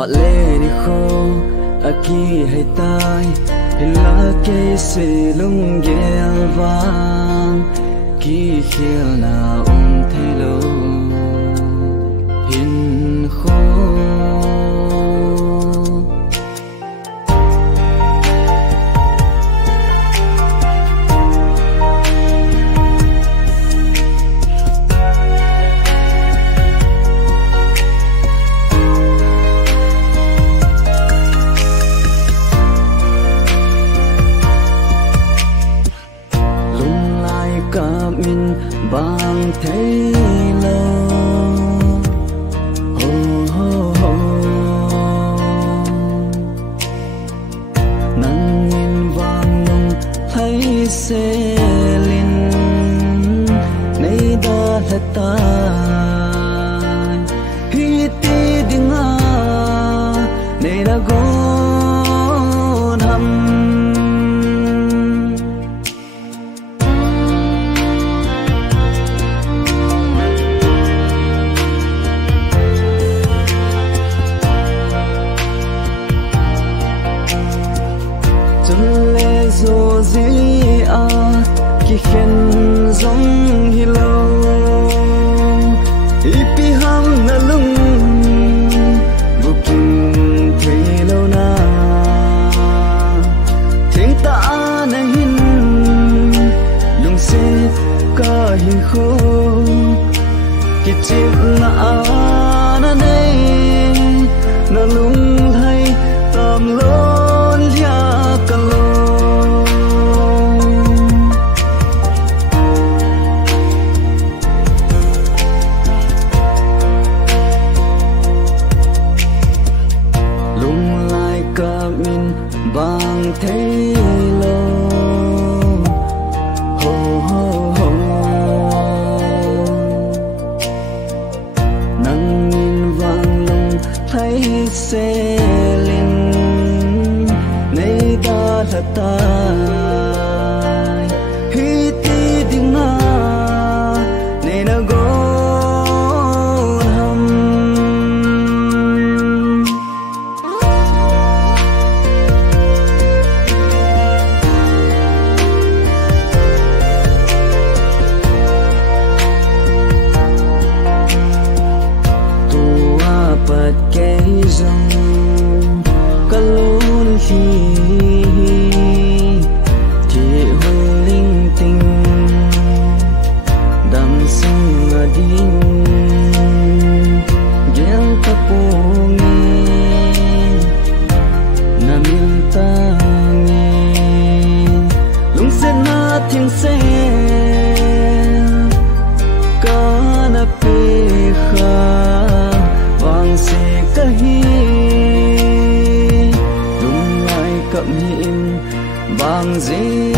họ lê đi khô aki hay tai la ke se lung gel vang ki khel na thay lo hin khô cả mình bằng thấy lâu nắng nhìn vàng lung thấy xe linh nay đã là ta khi ti đi ngã nay đã gọn hầm zo zi a ki khen zong hi lo ipi ham na lung buking thei lo na thing ta na hin lung se ka hin kho ki chip na na nei na lung hai tam lon lia ka lo bằng thấy lâu nắng nhìn vàng lung thấy xe linh nay đã là ta khi ti đi ngã nay đã gọn hầm bật cây rong cả lối thì hôn linh tinh đắm sông ở đinh ghé ta buông nằm yên ta nghe lung sen na thiên xe có na pe kha vàng xe cả hi lung lại cậm hiên vàng dễ